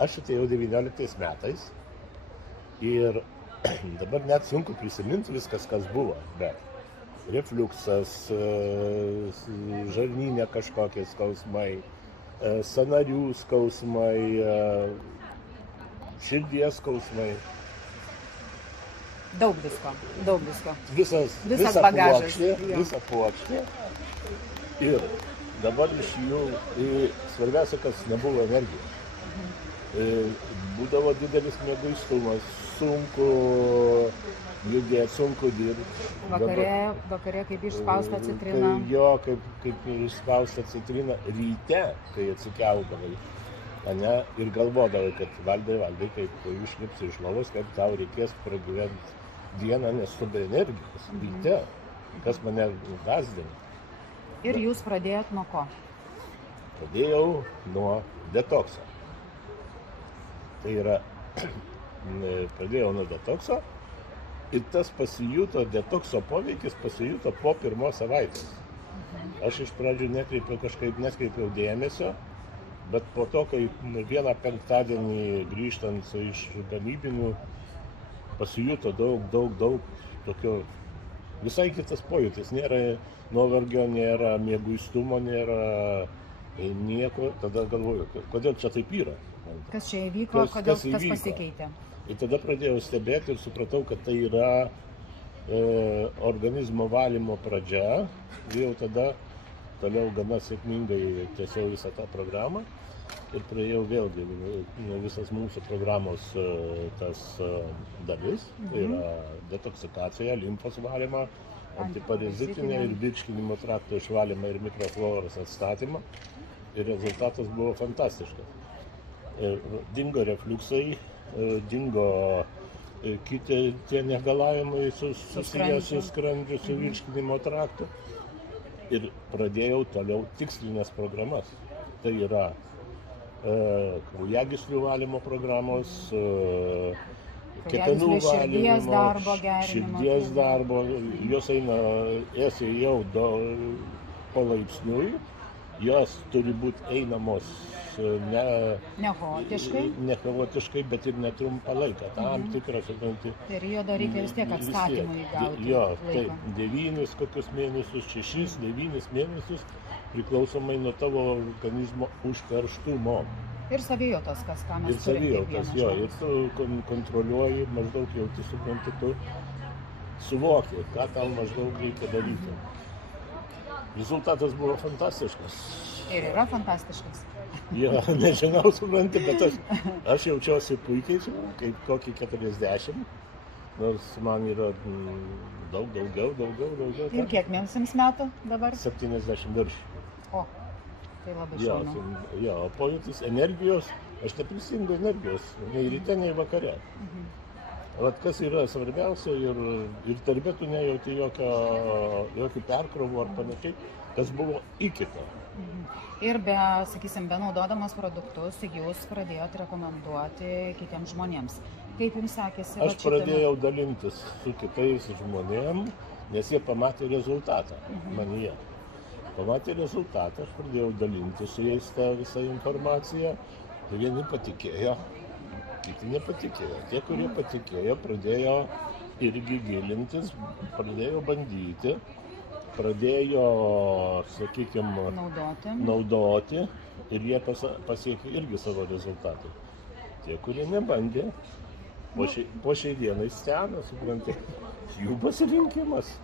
aš atėjau 19 metais ir dabar net sunku prisiminti viskas, kas buvo, bet refliuksas, žarnyne kažkokie skausmai, sąnarių skausmai, širdies skausmai. Daug visko. Visas bagažas. Visa puokštė. Ir dabar iš jų svarbiausia, kas nebuvo energijos. Būdavo didelis mieguistumas, sunku judėti, sunku dirbti. Vakare kaip išspausta citrina. Jo, kaip išspausta citrina ryte, kai atsikeldavai. Ir galvodavai, kad valdai, kaip išlipsi iš lovos, kad tau reikės pragyventi dieną, nes tu be energijos ryte, kas mane gazdina. Ir jūs pradėjot nuo ko? Pradėjau nuo detokso. Tai yra, pradėjau nuo detokso ir tas detokso poveikis pasijuto po pirmos savaitės. Aš iš pradžių neskreipiau dėmesio, bet po to, kai vieną penktadienį grįžtant iš gamybinių, pasijuto daug tokio, visai kitas pojūtis. Nėra nuovargio, nėra mieguistumo, nėra nieko. Tada galvoju, kodėl čia taip yra. Kas čia įvyko, kas pasikeitė? Ir tada pradėjau stebėti ir supratau, kad tai yra organizmo valymo pradžia. Ir jau tada toliau gana sėkmingai tęsiau visą tą programą. Ir praėjau vėlgi visas mūsų programos tas dalis, tai yra detoksikacija, limfos valymą, antiparazitinė ir virškinimo trakto išvalymą ir mikrofloros atstatymą. Ir rezultatas buvo fantastiškas. Dingo refliuksai, dingo kiti tie negalavimai susiję su skrandžiu, su virškinimo traktu. Ir pradėjau toliau tikslinės programas. Tai yra kraujagyslių valymo programos, kepenų valymo, širdies darbo, jos eina jau palaipsniui, jos turi būti einamos ne chaotiškai, bet ir netrumpą laiką, tam tikrą periodą reikia vis tiek atstatymui gauti. Jo, taip, 9 kokius mėnesius, 6-9 mėnesius, priklausomai nuo tavo organizmo užterštumo. Ir savijautos, ką mes turime. Ir savijautos, jo, ir tu kontroliuoji, maždaug jau tu supranti, tu suvoki, ką tau maždaug reikia daryti. Rezultatas buvo fantastiškas. Ir yra fantastiškas. Jo, nežinau, supranti, bet aš jaučiuosi puikiai, kaip kokį 40, nors man yra daugiau. Ir kiek jums metų dabar? 70 virš. O, tai labai šaunu. Jo, pojūtis energijos, aš neprisimenu energijos, nei ryte, nei vakare. Vat kas yra svarbiausia ir darbe tu nejauti jokių perkrovų ar panašiai, kas buvo iki to. Ir sakysim, benaudodamas produktus, jūs pradėjot rekomenduoti kitiems žmonėms. Kaip jums sekėsi? Aš pradėjau dalintis su kitais žmonėms, nes jie pamatė rezultatą manyje. Pamatė rezultatą, aš pradėjau dalintis su jais tą visą informaciją. Vieni patikėjo, kiti nepatikėjo. Tie, kurie patikėjo, pradėjo irgi gilintis, pradėjo bandyti, pradėjo, sakykime, naudoti ir jie pasiekė irgi savo rezultatų. Tie, kurie nebandė, po šiai dienai stena, suprantate, jų pasirinkimas.